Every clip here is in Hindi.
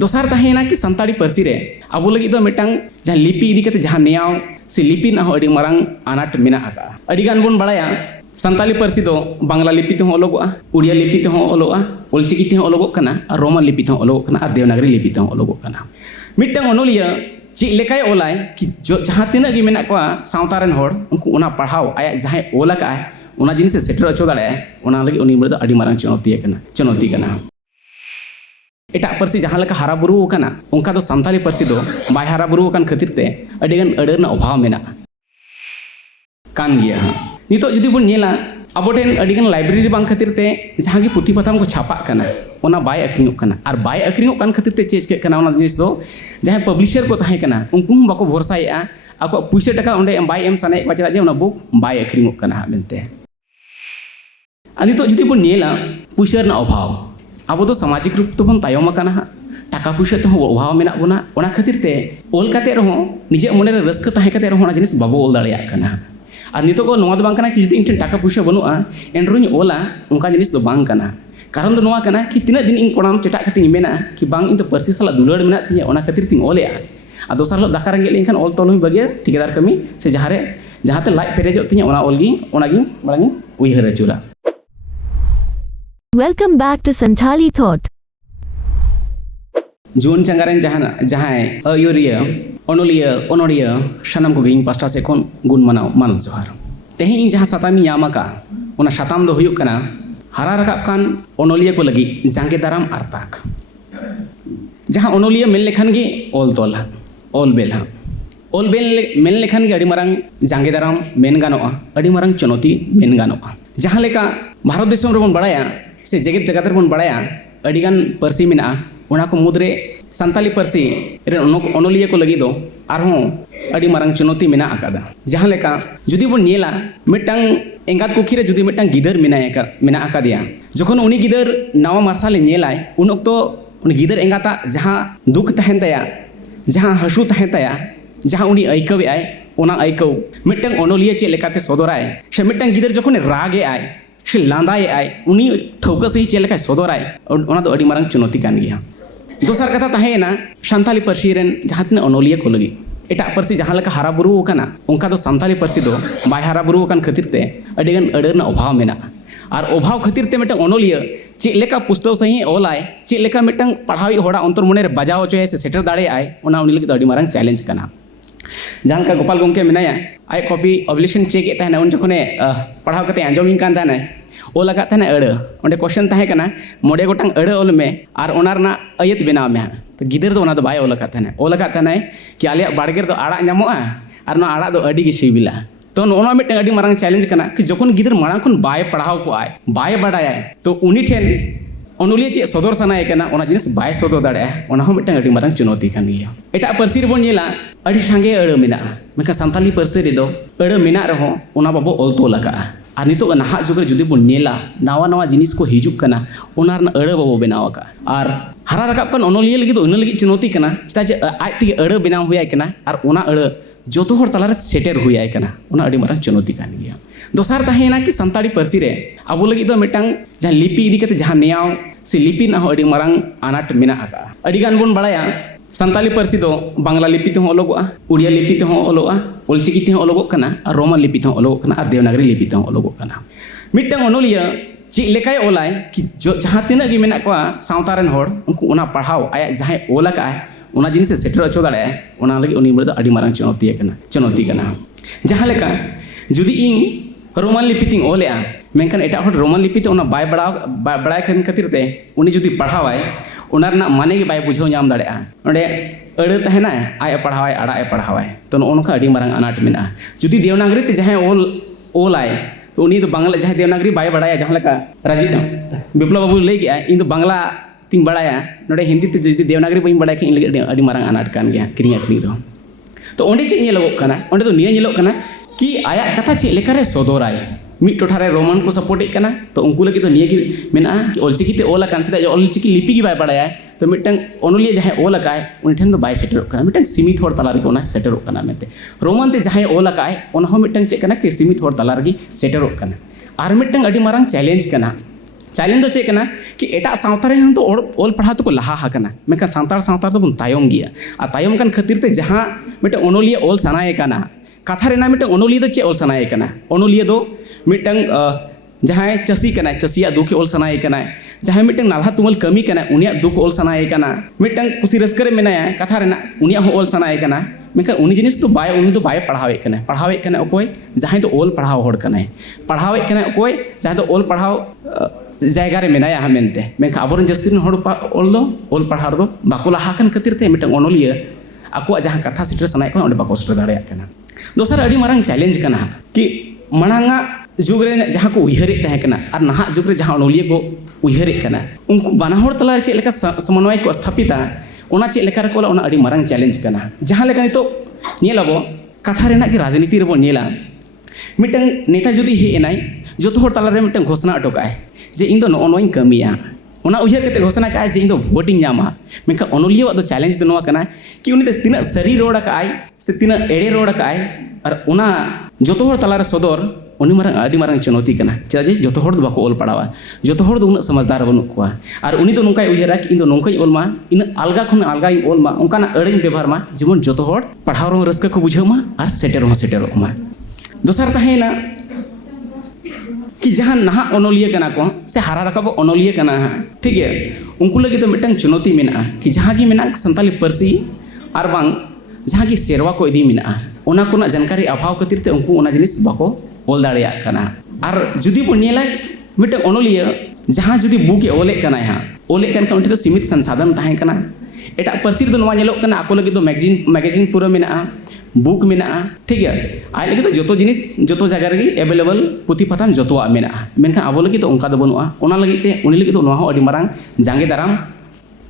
दोसार तहेना कि संताड़ी पार्सी रे आबो लगी दो मिटांग जहां लिपि इदी कते जहां नेयाव से लिपि ना हो अडी मारांग आनाट मेना आका अडी गान बोन बड़ाया संताली पार्सी दो बांग्ला लिपि ते हो ओलोगोआ उड़िया लिपि ते हो ओलोआ ओलचिकी ते हो ओलोगोग कना और रोमन लिपि ते हो ओलोगोग कना और देवनागरी लिपि ते हो ओलोगोग कना मिटांग ओनोलिया ची लेकाय ओलाय कि जहां तिना गे मेना को सावता रेन होड़ उनको उना पढ़ाव आया जहां ओला का उना जिनिस से सेटर अचो दाड़े उना लगी उनी मरे दो अडी मारांग चुनौती कना एटा पार्सी जहां लेका हारा बुरू कना उनका दो संताली पार्सी दो बाय हारा बुरू कन खातिर ते अडिगन अडरना अभाव मेना कान गिया नितो जुदी बुन नेला अब ठेन अडिगन लाइब्रेरी बांग खातिर ते जहां की पुथी पथाम को छापा कना उना बाय अक्रिंग कना और बाय अक्रिंग कन खातिर ते चेज के कना उना जिनिस दो जहां पब्लिशर को ताहे कना उनको बाको भरसाया आको पुइसा टका ओंडे बाय एम सने बचदा जे उना बुक बाय अक्रिंग कना मेनते नितो जुदी बुन नेला पुइसा ना अभाव अब तो सामाजिक रूप तो बन तायम कना टाका पुइसा तो अभाव मेना बोना ओना खातिर ते ओल काते रहो निजे मने रे रस्क ताहे काते रहो जिनिस बाबो ओल दाड़िया कना और नितो को नोआ दो बांग कना कि जुदी इनटेन टाका पुइसा बनुआ एनरुñ ओला उनका जिनिस दो बांग कना कारण दो नोआ कना कि तिना दिन इन कोणाम चटा कते मेना कि बांग इन तो पार्सी साला दुलड़ मेना तिया ओना खातिर तिन ओलेआ आ दोसार लो दाका रंगे लेखन ओल तोल हुई बगे ठिकेदार कमी से जहाते लाइक पेरेजो तिया ओना ओलगी ओनागी मालागी उइहर चुरा। Welcome back to Santali Thought. जुन चंगारेन जहां अयोरिया ओनोलिया ओनोरिया सनम को गिन पास्टा से कोन गुण मनाव मानत जोहार तेहे इन जहां सातामी यामाका ओना साताम दो हुयुक कना हारा रकाब कान ओनोलिया को लगी जांगे दाराम आरताक जहां ओनोलिया मेन लेखन गे ओल तोला ओल बेल मेन लेखन गे अडी मारांग जांगे दाराम मेन गानोआ अडी मारांग चुनौती मेन गानोआ जहां लेका भारत देशम रे बोन बड़ाया से जगत जगत रे बोन बड़ाया अडिगान पार्सी मेना उना को मुद्रे संताली पार्सी रे ओनोलिया को लगी दो आरहों अडी मारांग चुनौती मेना आकादा जहां लेका जुदी बोन नेला मिटांग एंगात कुखी रे जुदी मिटांग गिदर मेना आकादिया जखन उनी गिदर नावा मार्साले नेलाय उन ओक्तो उनी गिदर एंगाता जहां दुख तहन तया जहां हसु तहन तया जहां उनी ऐकवे आय ओना ऐकव मिटांग ओनोलिया चे लेकाते सदराय से मिटांग गिदर जखन रागे आय से लांदाय आय उनी ठौका सही चे लेका सदराय ओना दो अडी मारांग चुनौती कान गिया। दोसार कथा ताहेना संताली पार्सी रेन जहां तिना ओनोलिया को लगी एटा पार्सी जहां लेका हारा बुरू कना उनका दो संताली पार्सी दो बाय हारा बुरू कन खातिर ते अडिगन अडरना अभाव मेना और अभाव खातिर ते मिटांग ओनोलिया चे लेका पुस्तक सही ओलाय चे लेका मिटांग पढ़ावी होड़ा अंतर मने रे बजाव होचोय से सेटर दाड़े आय ओना उनी लगी दो अडी मारांग चैलेंज कना जहां का गोपाल गोमके मेनाया आय कॉपी ऑब्लिशन चेक ए तहना उन जखने पढ़ाव कते आंजोमिंग कान तहना ओ लगा तहना अड़ ओंडे क्वेश्चन तहे कना मोडे गोटांग अड़ ओल में और ओनारना अयत बनाव में तो गिदर दो ओना दो बाय ओल तहना ओ लगा तहना कि आलिया बाड़गेर दो आड़ा नामोआ और ना आड़ा दो अडी गे सिबिला तो नोना मिट अडी मारांग चैलेंज कना कि जखन गिदर मारांग खन बाय पढ़ाव को आय बाय बाडाय तो उनी ठेन ओनोलिया चे सदर सनाय कना ओना जिनिस बाय सदर दाड़े ओना हो मिटांग अडी मारांग चुनौती कान गिया एटा पार्सी रे बोन नेला अडी सांगे अड़ मेना मेका संताली पार्सी रे दो अड़ मेना रहो ओना बाबो ओल तोल लगा और नितो नाहा जुग रे जुदी बोन नेला नावा नावा जिनिस को हिजुक कना ओनार ना अड़ बाबो बनाव का और हारा रकाब कन ओनोलिया लगी दो उन लगी चुनौती कना चिता जे आज तिगे अड़ बनाव हुयाय कना और ओना अड़ जोतो हर तलारे सेटर हुयाय कना ओना अडी मारांग चुनौती कान गिया। दोसार ताहेना कि संताली पार्सी रे आबो लगी दो मिटांग जहां लिपि इदी कते जहां नेयाव से लिपि ना हो अडी मारांग आनाट मेना आका अडी गान बोन बड़ाया संताली पार्सी दो बांग्ला लिपि ते हो ओलोगोआ उड़िया लिपि ते हो ओलोआ ओलचिकी ते हो ओलोगोग कना और रोमन लिपि ते हो ओलोगोग कना और देवनागरी लिपि ते हो ओलोगोग कना मिटांग ओनोलिया ची लेकाय ओलाय कि जहां तिना गे मेना को सावता रेन होड़ उनको उना पढ़ाव आया जहां ओला का उना जिनिस से सेटर अचो दाड़े उना लगी उनी मरे दो अडी मारांग चुनौती कना जहां लेका जुदी इन रोमन लिपि तिंग ओलेआ मेनखान एटा हर रोमन लिपि ते ओना बाय बड़ाय खन खातिर ते उनी जुदी पढ़ावाय ओना रना माने गे बाय बुझाव नाम दाड़ेआ ओंडे अड़ तहना आय पढ़ावाय आड़ा पढ़ावाय तो नोनका अडी मारांग अनाट मेना जुदी देवनागरी ते जहां ओलाय तो उनी तो बांग्ला जहां देवनागरी बाय बड़ाया जहां लेका राजीव विप्लव बाबू लई गया इन तो बांग्ला तिंग बड़ाया नोडे हिंदी ते जुदी देवनागरी बई बड़ाय इन लगी अडी मारांग अनाट कान गया किरिंग अखरिंग रो तो ओंडे चे नेलोग कना ओंडे तो निया नेलोग कना कि आया कथा चे लेकारे सदराय मिट टोठारे रोमन को सपोर्ट कना तो उनको लगी तो निया मेना कि ओलचिकी ते ओला कान चदा ओलचिकी लिपि गी बाय बड़ाया तो मिटंग ओनोलिया जहां ओला काय उन ठेन दो बाय सेटर कना मिटंग सीमित होर तलार गे ओना सेटर कना मेते रोमन ते जहां ओला काय ओना हो मिटंग चे कना कि सीमित होर तलार गे सेटर कना और मिटंग अडी मारांग चैलेंज कना चैलेंज दो चेक कि एटा सावता रे तो ओल पढ़ा तो को लहा हकना मेनखान सानतार सावता तो बन तायम गिया आ तायम कान खातिर ते जहां मिटन ओनोलिया ओल सनाए काना कथा रेना मिटन ओनोलिया दो चे ओल सनाए काना ओनोलिया दो मिटन जहां चसी कना चसिया दुख ओल सनाए काना जहां मिटन नालहा तुमल कमी कना उनिया दुख ओल सनाए काना मिटन कुसी रस्करे मेनाया कथा रेना उनिया हो ओल सनाए काना मेनखान उनी जिनिस तो बाय पढ़ावे कना अकोय जहां तो ओल पढ़ाव होड़ कना पढ़ावे कना अकोय जहां तो ओल पढ़ाव जायगा रे मेनाया मेनते मेनखान आबोरन जस्ती होड़ ओल पढ़ाव दो बाको लहा कन खातिर ते मिटन ओनोलिया आको जहां कथा सेटर सनाए को ओंडे बाको सेटर दाड़ेया कना दोसर अड़ी मारंग चैलेंज कना कि मनांगा जुग रे जहां को उयहरे तहे कना और नहा जुग रे जहां ओनोलिया को उयहरे कना उनको बाना होड़ तला चे लेका समन्वय को स्थापिता ओना चे लेका रे को ओना अड़ी मारंग चैलेंज कना जहां लेका नितो नेलाबो कथा रेना कि राजनीति रेबो नेला मिटन नेता जुदी हे एनाय जतो होड़ तला रे मिटन घोषणा अटोकाय जे इन दो नोई कमिया ओना उयहर कते घोषणा काय जे इन दो वोटिंग ᱧᱟᱢᱟ मेनखान ओनोलिया दो चैलेंज दो नोवा कना कि उनी तिना सरी रोड काय से तिना एड़े रोड काय और ओना जतो होड़ तला रे सदर उनी मारंग अड़ी मारंग चुनौती कना चेदा जे जतो होड़ दो बाको ओल पढ़ावा जतो होड़ दो उना समझदार बनु कोआ और उनी दो नोंकाय उयहरा कि इन दो नोंकाय ओल मा इन अलगा खन अलगा ओल मा उनकाना अड़िन व्यवहार मा जेमन जतो होड़ पढ़ाव रो रस्का को बुझाव मा और सेटेरो मा दोसर तहेना कि जहां नहा ओनोलिया कना को से हारा रकाबो ओनोलिया कना ठीक है उनको लगे तो मिटन चुनौती मेना कि जहां की मेना संताली परसी और बांग जहां की सेरवा को इदी मेना ओना कोना जानकारी अभाव खातिर ते उनको ओना जिनिस बाको ओल दाड़िया कना और जुदी बो नेला मिटन ओनोलिया जहां जुदी बुक ए ओले कना हा ओले कन उनते तो सीमित संसाधन ताहे कना एटा परसी दो नवा नेलो कना आको लगे तो मैगजीन पूरा मेना बुक मेना ठीक है आय लगे तो जतो जिनिस जतो जगह रे अवेलेबल पुथी पताम जतो मेना मेनखान आबो लगे तो उनका दो बनुआ ओना लगे ते उनी लगे तो नवा हो अडी मारंग जांगे दाराम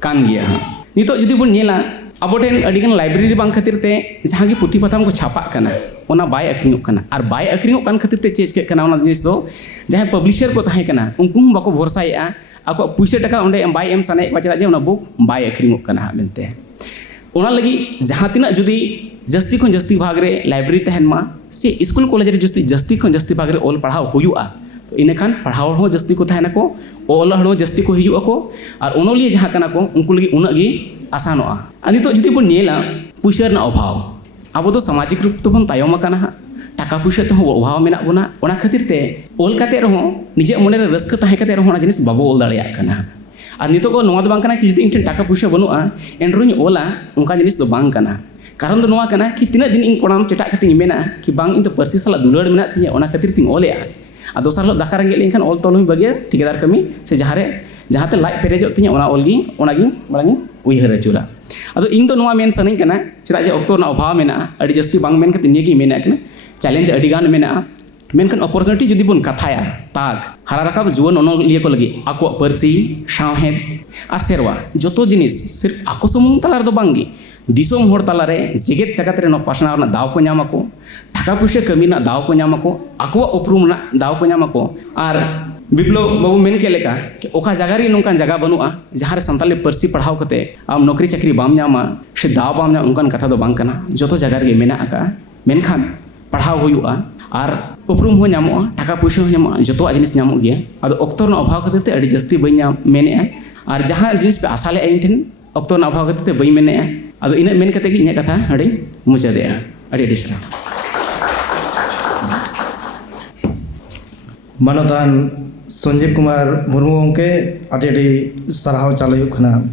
कान गिया नितो जुदी बन नेला आबोटेन अडिगन लाइब्रेरी बांग खातिर ते जहां की पुथी पताम को छापा कना ओना बाय अखरिंगो कना और बाय अखरिंगो कान खातिर ते चेज के कना ओना जिनिस दो जहां पब्लिशर को ताहे कना उनको बाको भरोसाया आको पैसा टका ओंडे बाय एम साने बचदा जे ओना बुक बाय अखरिंगो कना मेनते ओना लगी जहां तिना जुदी जस्ती खन जस्ती भाग रे लाइब्रेरी तहन मा से स्कूल कॉलेज रे जस्ती खन जस्ती भाग रे ओल पढ़ाव हुयुआ तो इनखान पढ़ाव हो जस्ती को तहना को ओल हो जस्ती को हिजुआ को और ओनोलिया जहां कना को उनको लगी उना गी आसानोआ अनि तो जुदी बन नेला पुइसर ना अभाव आबो तो सामाजिक रूप तो बन तायम कना टाका पुइसा तो अभाव मेना बोना ओना खातिर ते ओल काते रहो निजे मने रे रस्क ताहे काते रहो ओना जिनिस बाबो ओल दाड़िया कना और नितो को नोवा दो बांग कना कि जुदी इनटेन टाका पुइसा बनुआ एनरुनी ओला उनका जिनिस दो बांग कना कारण दो नोवा कना कि तिना दिन इन कोणाम चटा कतिंग मेना कि बांग इन तो परसी साला दुलड़ मेना तिया ओना खातिर तिंग ओलेया आ दोसर लो दाका रंगे लेखन ओल तोल बगे ठिकेदार कमी से जहां ते लाइट पेरेजो तिया ओना ओलगी ओनागी मालागी उयहर चुरा अदो इन तो नोवा मेन सनिंग कना चेदा जे ऑक्टो ना अभाव मेना अडी जस्ती बांग मेन कति निगी मेना कना चैलेंज अडी गान मेना मेनखान अपॉर्चुनिटी जुदी बन कथाया ताक हारा रकाब जुवन ओनोलिया को लगी आको परसी सावहेद और सेरवा जतो जिनिस सिर्फ आको समुंग तलार दो बांगी दिसोम होड़ तलारे जेगेत जगत रे नो पासना ना दाव को ᱧᱟᱢᱟᱠᱚ टाका पैसा कमी ना दाव को ᱧᱟᱢᱟᱠᱚ आको उपरूम ना दाव को ᱧᱟᱢᱟᱠᱚ और विप्लव बाबू मेन के लेका कि ओका जगह रे नोंकान जगह बनुआ जहां रे संताली परसी पढ़ाव कते आम नौकरी चाकरी बाम ᱧᱟᱢᱟ से दाव बाम ᱧᱟᱢ उनकान कथा दो बांग कना जतो जगह रे मेना आका मेनखान पढ़ाव हुयुआ और उपरूम हो ᱧᱟᱢᱚᱜᱼᱟ टाका पैसा हो ᱧᱟᱢᱚᱜᱼᱟ जतो जिनिस ᱧᱟᱢᱚᱜ ᱜᱮᱭᱟ आदो ऑक्टो ना अभाव खातिर ते अडी जस्ती बई मेने और जहां जिनिस पे आशा ले इन ठेन ऑक्टो ना अभाव खातिर ते बई मेने आदो इन मेन कते गी इᱧ कथा अडी मुचादेआ अडी सरा मानदान संजीव कुमार मुर्मू गंके अडी साराव चालू खना